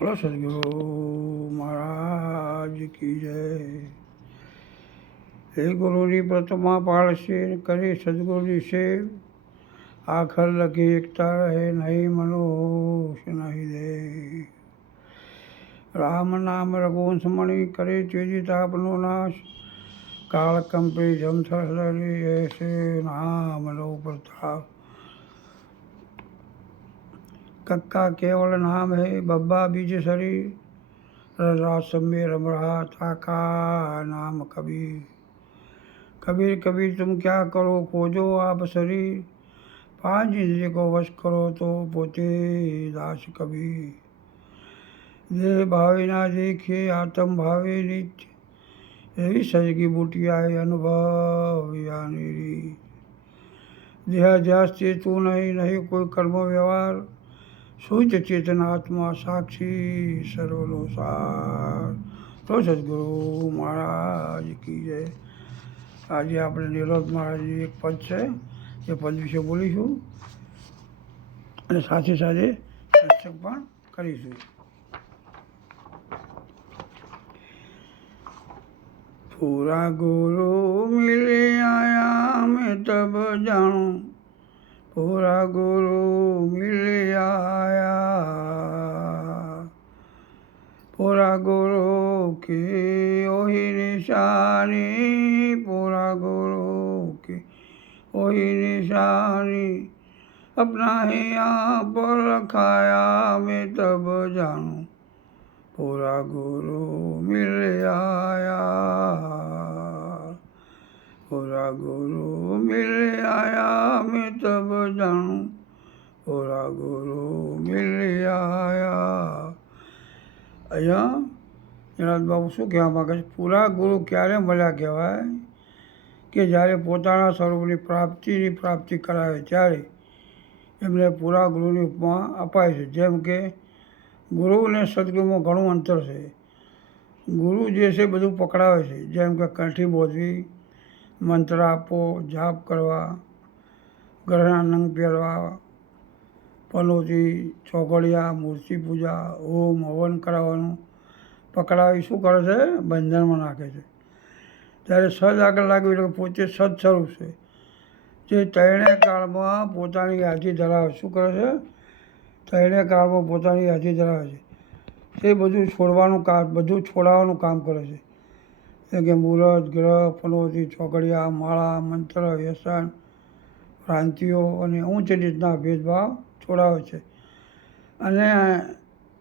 बोलो सदगुरु महाराज की जय। हे गुरुनी प्रतिमा पाळशे करे सदगुरुनी सेव, आखर लगे एकता रहे नहीं मनुष नहीं दे। राम नाम रघुवंश मणि करे तेजी तापनो नाश, काल कंपे जम सरसरी ऐसे नाम लो प्रताप। कक्का केवल नाम है बब्बा बीज शरीर, रास में रम रहा था का नाम कबीर। कबीर कबीर तुम क्या करो खोजो आप शरीर, पांच इंद्रिय को वश करो तो पोते दास कबीर। देह भावे ना देखिए आत्म भावे नित्य, यही सज की बूटिया है अनुभव या निरी। देहाध्यास से तू नहीं नहीं कोई कर्म व्यवहार, शुद्ध चेतन आत्मा साक्षी सर्वलोसार। तो सदगुरु महाराज की जय। આજે આપણે નિરોધ મહારાજની એક પદ છે એ પદ વિશે બોલીશું અને સાથે સાથે સત્સંગ પણ કરીશું। पूरा गुरु मिले आया मैं तब जानूं, पूरा गुरु मिले आया, पूरा गुरु की वही निशानी, पूरा गुरु की वही निशानी, अपना ही यहाँ पर रखाया मैं तब जानूं, पूरा गुरु मिल आया, पूरा गुरु मिल आया मैं तब जानूं, पूरा गुरु मिल आया। અહીંયા નિરાજ બાબુ શું કહેવા માગે છે? પૂરા ગુરુ ક્યારે મળ્યા કહેવાય કે જ્યારે પોતાના સ્વરૂપની પ્રાપ્તિ કરાવે ત્યારે એમને પૂરા ગુરુની ઉપમા અપાય છે। જેમ કે ગુરુ અને સદગુરુમાં ઘણું અંતર છે। ગુરુ જે છે બધું પકડાવે છે, જેમ કે કંઠી બોધવી, મંત્ર આપવો, જાપ કરવા, ગ્રહના નંગ પહેરવા, પનોતી, ચોઘડિયા, મૂર્તિ પૂજા, હોમ હવન કરાવવાનું પકડાવી શું કરે છે? બંધનમાં નાખે છે। ત્યારે સદ આગળ લાગ્યું એટલે પોતે સદ સ્વરૂપ છે, જે ત્રણેય કાળમાં પોતાની યાદી ધરાવે। શું કરે છે? ત્રણેય કાળમાં પોતાની યાદી ધરાવે છે। તે બધું છોડાવવાનું કામ કરે છે। જેમ કે મુહૂર્ત, ગ્રહ, પનોતી, ચોઘડિયા, માળા, મંત્ર, વ્યસન, ભ્રાંતિઓ અને ઉચ્ચ નીચના ભેદભાવ છોડાવે છે અને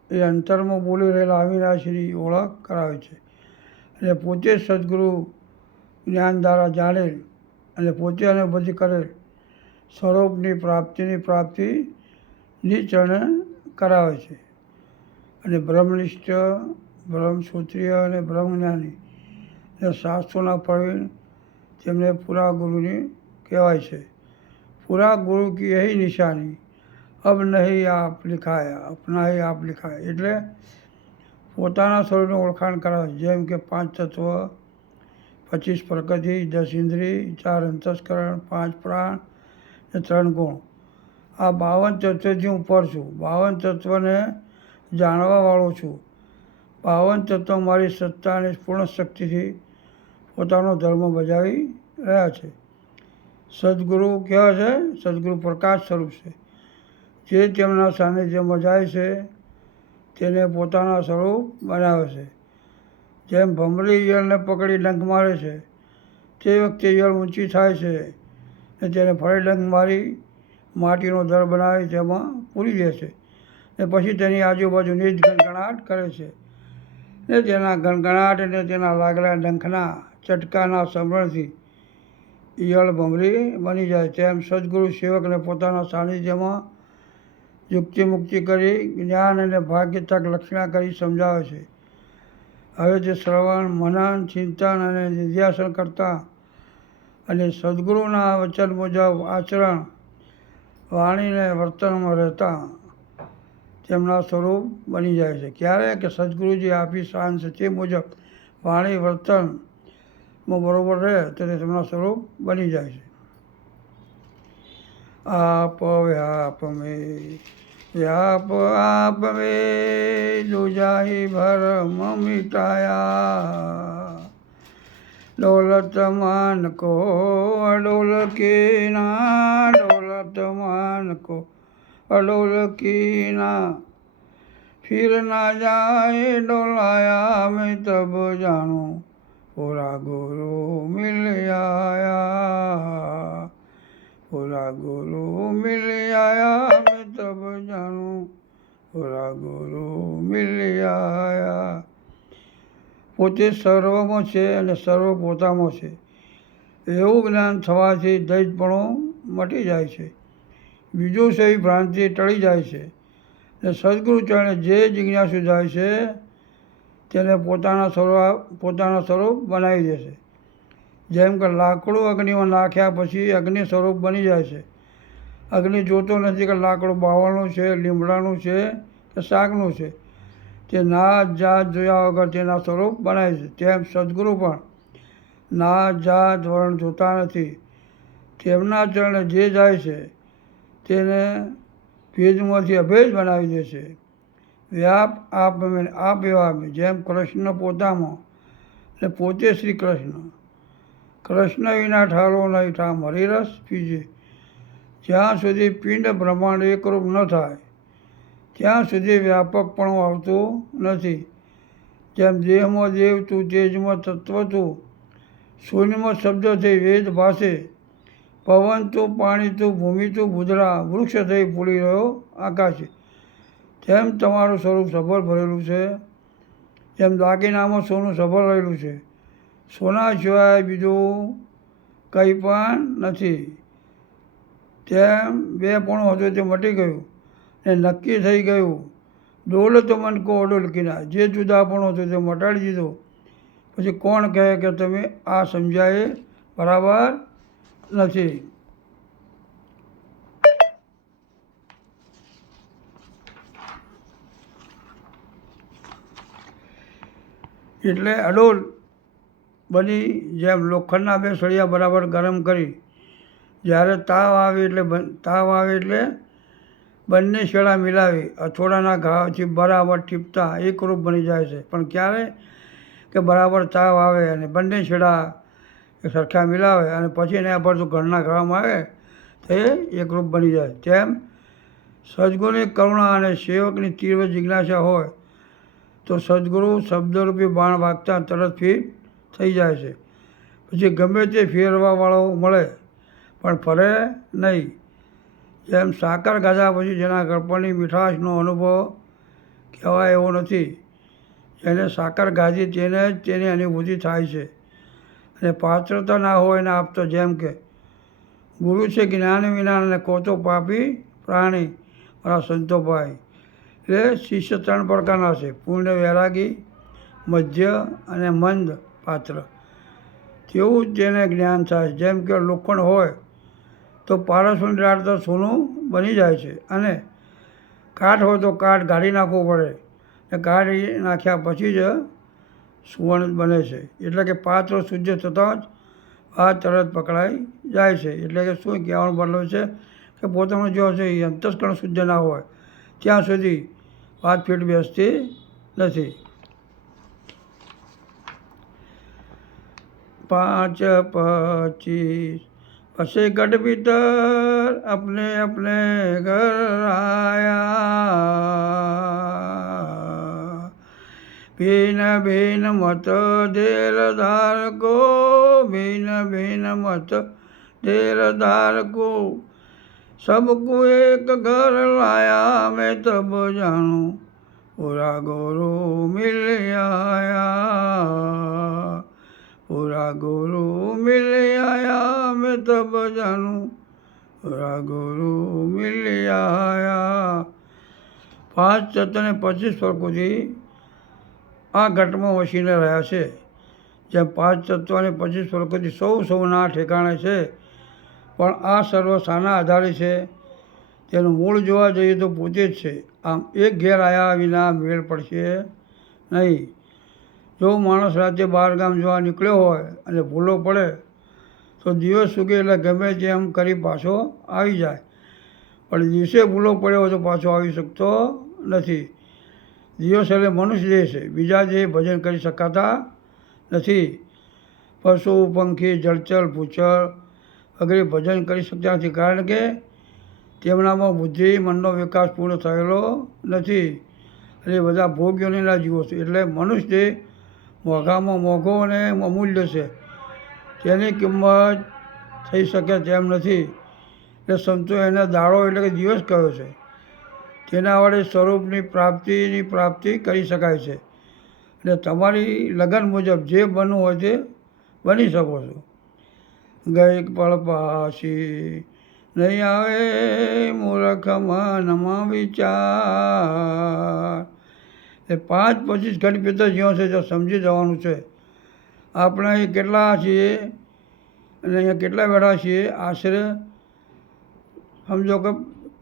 એ અંતરમાં બોલી રહેલા અવિનાશીની ઓળખ કરાવે છે અને પોતે સદગુરુ જ્ઞાન દ્વારા જાણેલ અને પોતે અનુભૂતિ કરેલ સ્વરૂપની પ્રાપ્તિ નિચરણે કરાવે છે અને બ્રહ્મનિષ્ઠ, બ્રહ્મસૂત્રીય અને બ્રહ્મજ્ઞાની અને શાસ્ત્રોના પ્રવીણ તેમને પૂરા ગુરુની કહેવાય છે। પૂરા ગુરુ કી यही નિશાની, અબ નહીં આપ લિખાયા, અપના ही આપ લિખાયા, એટલે પોતાના સ્વરૂપની ઓળખાણ કરાવે। જેમ કે 5 તત્વ, 25 પ્રકૃતિ, 10 ઇન્દ્રિય, 4 અંતસ્કરણ, 5 પ્રાણ અને 3 ગુણ। આ 52 તત્વથી હું ઉપર છું, 52 તત્વને જાણવાવાળો છું। 52 તત્વ મારી સત્તા અને પૂર્ણ શક્તિથી પોતાનો ધર્મ બજાવી રહ્યા છે। સદગુરુ કેવા છે? સદગુરુ પ્રકાશ સ્વરૂપ છે, જે તેમના સાનિધ્યમાં જાય છે તેને પોતાના સ્વરૂપ બનાવે છે। જેમ ભમરી ઈયળને પકડી ડંખ મારે છે, તે વખતે ઈયળ ઊંચી થાય છે અને તેને ફરી ડંખ મારી માટીનો દર બનાવી તેમાં પૂરી દે છે ને પછી તેની આજુબાજુ નિજ ગણગણાટ કરે છે ને તેના ગણગણાટ અને તેના લાગેલા ડંખના ચટકાના સમરણથી ઈયળ ભમરી બની જાય। તેમ સદગુરુ સેવકને પોતાના સાનિધ્યમાં યુક્તિ મુક્તિ કરી જ્ઞાન અને ભાગ્ય તક લક્ષણા કરી સમજાવે છે। હવે તે શ્રવણ, મનન, ચિંતન અને નિધ્યાસન કરતા અને સદગુરુના વચન મુજબ આચરણ, વાણીને વર્તનમાં રહેતા તેમના સ્વરૂપ બની જાય છે। ક્યારે કે સદગુરુજી આપી શાન છે તે મુજબ વાણી વર્તનમાં બરોબર રહે તો તે તેમના સ્વરૂપ બની જાય છે। આપ વ્યાપ મેં व्याप आप में दुजाही भरम मिटाया। दौलत मान को अडोल की ना, दौलत मान को अडोल की ना, फिर ना जाए डोलाया मैं तब जानूं पूरा गुरु मिल आया, पूरा गुरु मिल आया मैं तब जानूं પૂરા ગુરુ મિલ્યા। પોતે સર્વમાં છે અને સર્વ પોતામાં છે એવું જ્ઞાન થવાથી દૈતપણો મટી જાય છે, બીજું સહી ભ્રાંતિ ટળી જાય છે અને સદગુરુ ચરણે જે જિજ્ઞાસુ જાય છે તેને પોતાના સ્વરૂપ બનાવી દે છે। જેમ કે લાકડું અગ્નિમાં નાખ્યા પછી અગ્નિ સ્વરૂપ બની જાય છે। અગ્નિ જોતો નથી કે લાકડું બાવળનું છે, લીમડાનું છે કે શાકનું છે, તે નાત જાત જોયા વગર તેના સ્વરૂપ બનાવે છે। તેમ સદગુરુ પણ નાત જાત વર્ણ જોતા નથી, તેમના ચરણે જે જાય છે તેને ભેદમાંથી અભેદ બનાવી દે છે। વ્યાપ આપ એવા જેમ કૃષ્ણ પોતામાં અને પોતે શ્રી કૃષ્ણ, કૃષ્ણ વિના ઠારો નહીં ઠામ હરિરસ પીજે। જ્યાં સુધી પિંડ બ્રહ્માંડ એકરૂપ ન થાય ત્યાં સુધી વ્યાપકપણું આવતું નથી। જેમ દેહમાં દેવ તું, તેજમાં તત્વ તું, શૂન્યમાં શબ્દ થઈ વેદ ભાષે, પવન તું, પાણી તું, ભૂમિ તું, ભૂદરા, વૃક્ષ થઈ ફૂલી રહ્યો આકાશે। તેમ તમારું સ્વરૂપ સભર ભરેલું છે। જેમ દાગીનામાં સોનું સભર રહેલું છે, સોના સિવાય બીજું કંઈ પણ નથી। તેમ બેપણું હતું તે મટી ગયું ને નક્કી થઈ ગયું। દોલત મન કો અડોલ કિના, જે જુદાપણું હતું તે મટાડી દીધું। પછી કોણ કહે કે તમે આ સમજાય બરાબર નથી। એટલે અડોલ બની જેમ લોખંડના બે સળિયા બરાબર ગરમ કરી જ્યારે તાવ આવે એટલે બંને શેડા મિલાવી હથોડાના ઘાવથી બરાબર ટીપતા એકરૂપ બની જાય છે। પણ ક્યારે કે બરાબર તાવ આવે અને બંને છેડા સરખા મિલાવે અને પછી એના પર જો ઘરના ખાવામાં આવે તો એ એકરૂપ બની જાય। તેમ સદગુરુની કરુણા અને સેવકની તીવ્ર જિજ્ઞાસા હોય તો સદગુરુ શબ્દરૂપી બાણ વાગતા તરત ફિટ થઈ જાય છે। પછી ગમે તે ફેરવાવાળો મળે પણ ફરે નહીં। જેમ સાકર ગાધા પછી જેના ગળપણની મીઠાશનો અનુભવ કહેવાય એવો નથી, જેને સાકર ગાધી તેને જ તેની અનુભૂતિ થાય છે અને પાત્રતા ના હોય ને આપતો। જેમ કે ગુરુ છે જ્ઞાન વિના અને કોતો પાપી પ્રાણી મારા સંતો ભાઈ। એટલે શિષ્ય ત્રણ પ્રકારના છે, પૂર્ણ વૈરાગી, મધ્ય અને મંદ પાત્ર। તેવું જ તેને જ્ઞાન થાય। જેમ કે લોખંડ હોય તો પારસમાં દાળતા સોનું બની જાય છે અને કાઠ હોય તો કાઠ ગાળી નાખવું પડે ને કાઢી નાખ્યા પછી જ સુવર્ણ બને છે। એટલે કે પાત્ર શુદ્ધ થતાં જ વાત તરત પકડાઈ જાય છે। એટલે કે શું કહેવાનો મતલબ છે કે પોતાનું જો છે એ અંતસ્કરણ શુદ્ધ ના હોય ત્યાં સુધી વાત ફીટ બેસતી નથી। 5:25 पसे गढ़ भीतर अपने अपने घर आया। भीन भीन मत देर धार को, भीन भीन मत देर धार को, सबको एक घर लाया मैं तब जानूं पूरा गुरु मिल आया। पूरा गुरु मिल आया मैं तब जानूं પૂરા ગુરુ મિલ આયા। 5 તત્વ અને 25 સ્વર્ગોથી આ ઘટમાં વસીને રહ્યા છે। જેમ 5 તત્વ અને 25 સ્વર્ગોથી સૌના ઠેકાણે છે, પણ આ સર્વ શાના આધારે છે તેનું મૂળ જોવા જઈએ તો પોતે જ છે। આમ એક ઘેર આવ્યા વિના મેળ પડશે નહીં। જો માણસ રાતે બહાર ગામ જવા નીકળ્યો હોય અને ભૂલો પડે તો દિવસ ઉગે એટલે ગમે તેમ કરી પાછો આવી જાય, પણ દિવસે ભૂલો પડ્યો હોય તો પાછો આવી શકતો નથી. દિવસ એટલે મનુષ્ય દેહ છે, બીજા દેહ ભજન કરી શકાતા નથી. પશુ પંખી જળચર ભૂચર વગેરે ભજન કરી શકતા નથી, કારણ કે તેમનામાં બુદ્ધિ મનનો વિકાસ પૂર્ણ થયેલો નથી. અને બધા ભોગ્યોનીના જીવો છે. એટલે મનુષ્ય દેહ મોંઘામાં મોંઘો અને અમૂલ્ય છે, તેની કિંમત થઈ શકે તેમ નથી. એટલે સંતો એને દાડો એટલે કે દિવસ કહ્યો છે. તેના વડે સ્વરૂપની પ્રાપ્તિ કરી શકાય છે. એટલે તમારી લગન મુજબ જે બનવું હોય તે બની શકો છો. ગઈ પળ પાછી નહીં આવે મૂર્ખ મનમાં વિચાર. એ 5-25 ઘડી ભીતર જ્યાં છે ત્યાં સમજી જવાનું છે. આપણે અહીં કેટલા છીએ અને અહીંયા કેટલા બેઠા છીએ? આશરે સમજો કે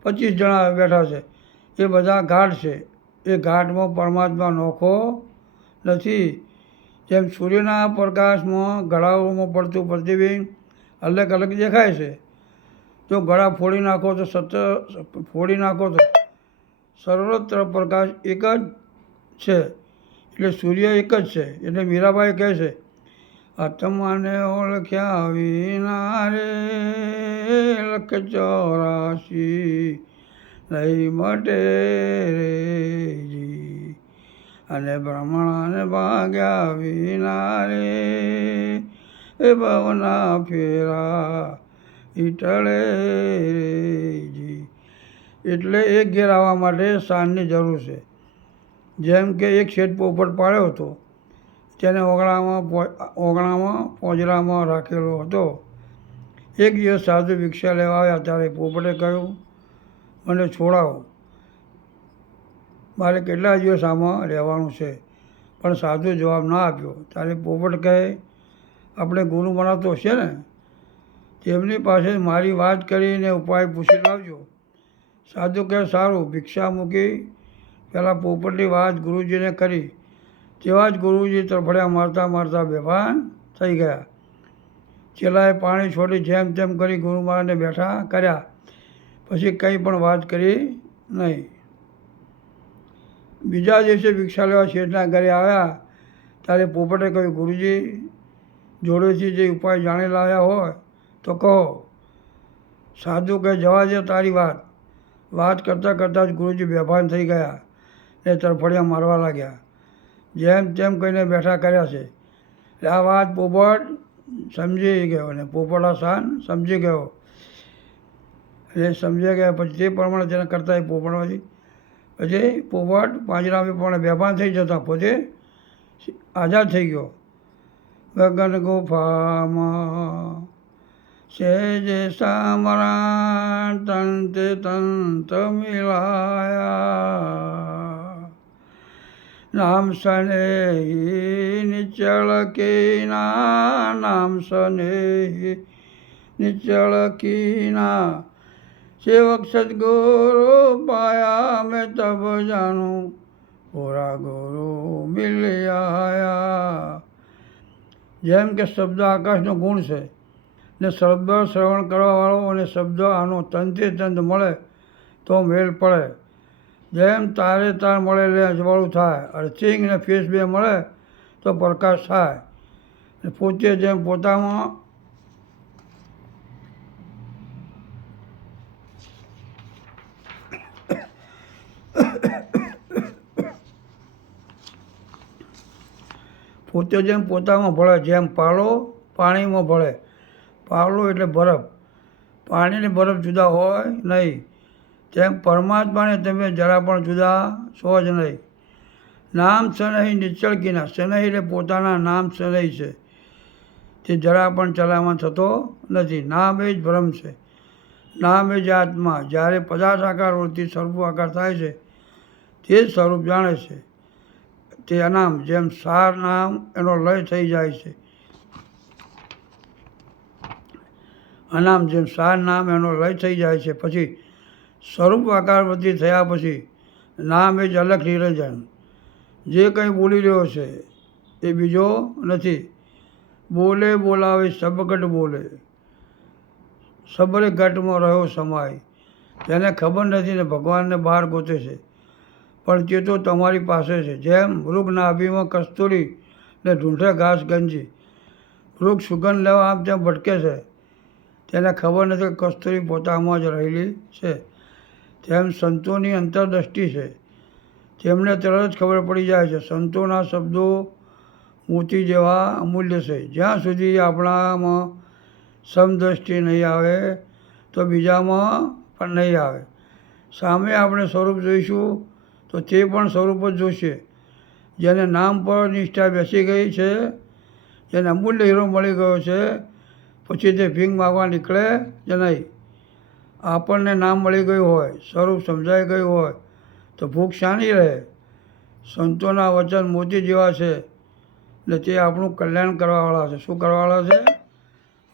25 જણા બેઠા છે. એ બધા ઘાટ છે. એ ઘાટમાં પરમાત્મા નોખો નથી. જેમ સૂર્યના પ્રકાશમાં ગળાઓમાં પડતું પ્રતિબિંબ અલગ અલગ દેખાય છે. જો ગળા ફોડી નાખો તો સર્વત્ર પ્રકાશ એક જ છે, એટલે સૂર્ય એક જ છે. એટલે મીરાબાઈ કહે છે, આત્માને ઓળખ્યા વિના રે 184 નહીં મટે રેજી. અને બ્રહ્મણાને ભાગ્યા વિના રે એ ભવના ફેરા ઈટળે રેજી. એટલે એક ઘેર આવવા માટે સાંજની જરૂર છે. જેમ કે એક શેઠ પોપટ પાડ્યો હતો, તેને ઓગણામાં પોંજરામાં રાખેલો હતો. એક દિવસ સાધુ ભિક્ષા લેવા આવ્યા, ત્યારે પોપટે કહ્યું, મને છોડાવો, મારે કેટલા દિવસ આમાં રહેવાનું છે. પણ સાધુ જવાબ ના આપ્યો. ત્યારે પોપટ કહે, આપણે ગુરુ બનાવતો હશે ને, તેમની પાસે મારી વાત કરીને ઉપાય પૂછી લાવજો. સાધુ કહે, સારું. ભિક્ષા મૂકી પહેલાં પોપટની વાત ગુરુજીને કરી. તેવા જ ગુરુજી તરફડિયા મારતા મારતા બેભાન થઈ ગયા. ચેલાએ પાણી છોડી જેમ તેમ કરી ગુરુ મહારાજને બેઠા કર્યા, પછી કંઈ પણ વાત કરી નહીં. બીજા દિવસે ભિક્ષા લેવા શેઠના ઘરે આવ્યા, ત્યારે પોપટે કહ્યું, ગુરુજી જોડેથી જે ઉપાય જાણી લાવ્યા હોય તો કહો. સાધુ કહે, જવા દે તારી વાત કરતાં કરતાં જ ગુરુજી બેભાન થઈ ગયા ને તરફડિયા મારવા લાગ્યા. જેમ તેમ કહીને બેઠા કર્યા છે. એટલે આ વાત પોપટ સમજી ગયો ને પોપટ શાન સમજી ગયો. એટલે સમજી ગયા પછી તે પ્રમાણે તેને કરતા પોપટમાંથી પછી પોપટ પાંજરામાં પણ બેભાન થઈ જતા પોતે આઝાદ થઈ ગયો. ગગન ગુફામાં સેજે સામરા તંતે તંત મિલાયા. નામ સનેહી નિચળ કીના, નામ સનેહી નિચળ કીના. સેવક સદગુરુ પાયા મેં તબ જાનું, પૂરા ગુરુ મિલ આયા. જેમ કે શબ્દ આકાશનો ગુણ છે ને શબ્દ શ્રવણ કરવાવાળો અને શબ્દ આનો તંતે તંત મળે તો મેળ પડે. જેમ તારે તાર મળે એટલે અજવાળું થાય, અર્થિંગ ને ફેસ બે મળે તો પ્રકાશ થાય. પોતે જેમ પોતામાં પોતામાં ભળે, જેમ પાલો પાણીમાં ભળે. પાલો એટલે બરફ, પાણી ને બરફ જુદા હોય નહીં, તેમ પરમાત્માને તમે જરા પણ જુદા છો જ નહીં. નામ સનહી નિશ્ચળ કિના. સનહી એટલે પોતાના નામ સનહી છે, તે જરા પણ ચલાવવામાં થતો નથી. નામ એ જ બ્રહ્મ છે, નામ એ જ આત્મા. જ્યારે પદાર્થ આકાર વૃત્તિ સ્વરૂપ આકાર થાય છે તે જ સ્વરૂપ જાણે છે. તે અનામ, જેમ સાર નામ એનો લય થઈ જાય છે. અનામ જેમ સાર નામ એનો લય થઈ જાય છે, પછી સ્વરૂપ આકાર વૃત્તિ થયા પછી નામ એ જ અલગ નિરંજન. જે કંઈ બોલી રહ્યો છે એ બીજો નથી. બોલે બોલાવે સબગટ બોલે, સબરે ઘટમાં રહ્યો સમાય. તેને ખબર નથી ને ભગવાનને બહાર ગોતે છે, પણ તે તો તમારી પાસે છે. જેમ મૃગ નાભીમાં કસ્તુરી ને ઢૂંઢે ઘાસ ગંજી. મૃગ સુગંધ લેવા આમ તેમ ભટકે છે, તેને ખબર નથી કે કસ્તુરી પોતામાં જ રહેલી છે. તેમ સંતોની અંતરદ્રષ્ટિ છે, તેમને તરત જ ખબર પડી જાય છે. સંતોના શબ્દો મોતી જેવા અમૂલ્ય છે. જ્યાં સુધી આપણામાં સમદ્રષ્ટિ નહીં આવે તો બીજામાં પણ નહીં આવે. સામે આપણે સ્વરૂપ જોઈશું તો તે પણ સ્વરૂપ જ જોશે. જેને નામ પર નિષ્ઠા બેસી ગઈ છે, જેને અમૂલ્ય હીરો મળી ગયો છે, પછી તે ભીખ માગવા નીકળે જ નહીં. આપણને નામ મળી ગયું હોય, સ્વરૂપ સમજાઈ ગયું હોય તો ભૂખ શાની રહે. સંતોના વચન મોતી જેવા છે ને તે આપણું કલ્યાણ કરવાવાળા છે. શું કરવાવાળા છે?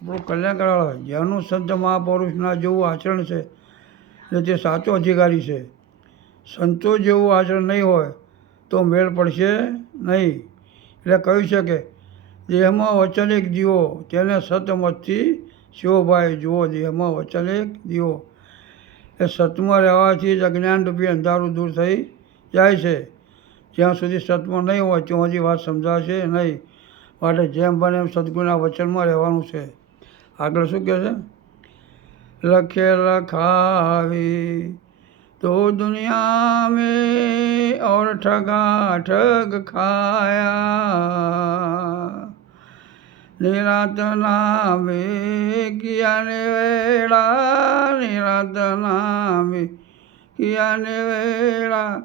આપણું કલ્યાણ કરવાવાળા છે. જેનું સંત મહાપુરુષના જેવું આચરણ છે ને તે સાચો અધિકારી છે. સંતો જેવું આચરણ નહીં હોય તો મેળ પડશે નહીં. એટલે કહ્યું છે કે દેહમાં વચન એક દીવો, તેને સતમતથી શિવભાઈ જુઓ. દેહમાં વચન એક દીવો, એ સતમાં રહેવાથી જ અજ્ઞાનરૂપી અંધારું દૂર થઈ જાય છે. જ્યાં સુધી સતમાં નહીં હોય ત્યાં સુધી વાત સમજાશે નહીં. માટે જેમ બને એમ સદગુરુના વચનમાં રહેવાનું છે. આગળ શું કહે છે? લખે લખાવી તો દુનિયા મેં ઓર ઠગા ઠગ ખાયા. નિરાત નામે કિયાને વેળા, નિરાત નામે કિયાને વેળા.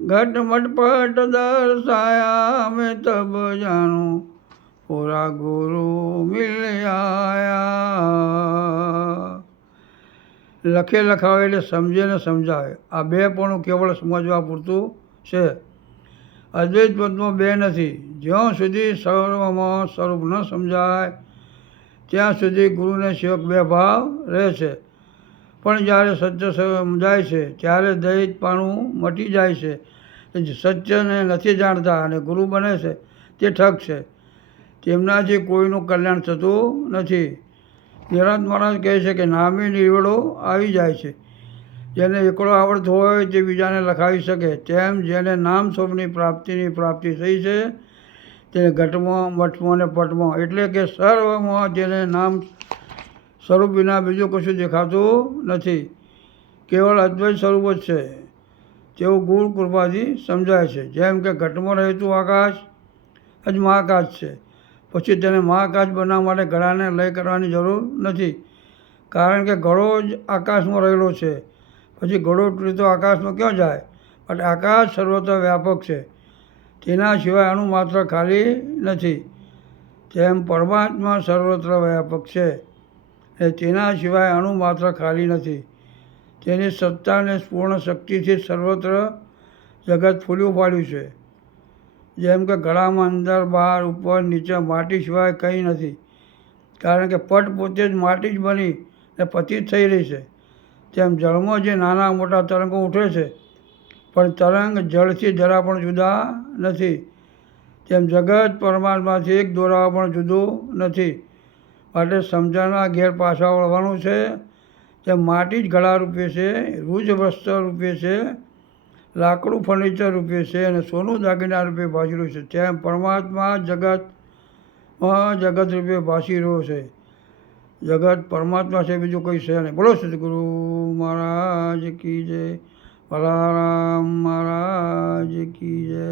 ઘટ મટપટ દર્શાયા, મેં તબ જાણું પૂરા ગુરુ મિલ આયા. લખે લખાવે એટલે સમજે ને સમજાવે. આ બે પણ કેવળ સમજવા પૂરતું છે. અદ્વૈત પદમાં બે નથી. જ્યાં સુધી સર્વમાં સ્વરૂપ ન સમજાય ત્યાં સુધી ગુરુને સેવક બે ભાવ રહે છે. પણ જ્યારે સત્ય સમજાય છે ત્યારે દૈતપણું મટી જાય છે. સત્યને નથી જાણતા અને ગુરુ બને છે તે ઠગ છે. તેમનાથી કોઈનું કલ્યાણ થતું નથી. નિરાંત મહારાજ કહે છે કે નામે નિવેડો આવી જાય છે. જેને એકડો આવડતો હોય તે બીજાને લખાવી શકે. તેમ જેને નામ સ્વરૂપની પ્રાપ્તિ થઈ છે તેને ઘટમાં મઠમાં અને પટમાં એટલે કે સર્વમાં જેને નામ સ્વરૂપ વિના બીજું કશું દેખાતું નથી, કેવળ અદ્વૈત સ્વરૂપ જ છે તેવું ગુરુ કૃપાથી સમજાય છે. જેમ કે ઘટમાં રહેતું આકાશ જ મહાકાશ છે, પછી તેને મહાકાશ બનાવવા માટે ઘડાને લય કરવાની જરૂર નથી. કારણ કે ઘડો જ આકાશમાં રહેલો છે. પછી ઘડો તૂટે આકાશમાં ક્યાં જાય? એટલે આકાશ સર્વત્ર વ્યાપક છે, તેના સિવાય અણુ માત્ર ખાલી નથી. તેમ પરમાત્મા સર્વત્ર વ્યાપક છે એ તેના સિવાય અણુ માત્ર ખાલી નથી. તેની સત્તા અને પૂર્ણ શક્તિથી સર્વત્ર જગત ફૂલ્યું પાડ્યું છે. જેમ કે ગળામાં અંદર બહાર ઉપર નીચે માટી સિવાય કંઈ નથી. કારણ કે પટ પોતે જ માટી જ બની ને પતિત થઈ રહી છે. તેમ જળમાં જે નાના મોટા તરંગો ઉઠે છે પણ તરંગ જળથી જરા પણ જુદા નથી. તેમ જગત પરમાત્માથી એક દોરાવા પણ જુદું નથી. માટે સમજણના ઘેર પાછા વળવાનું છે. તેમ માટી જ ઘડા રૂપે છે, રૂજ વસ્ત્ર રૂપે છે, લાકડું ફર્નિચર રૂપે છે અને સોનું દાગીના રૂપે ભાસી રહ્યું છે. તેમ પરમાત્મા જગત રૂપે ભાસી રહ્યો છે. જગત પરમાત્મા છે, બીજું કંઈ છે નહીં. બોલો સદગુરુ મહારાજ કી જય, બલારામ મહારાજ કી જય.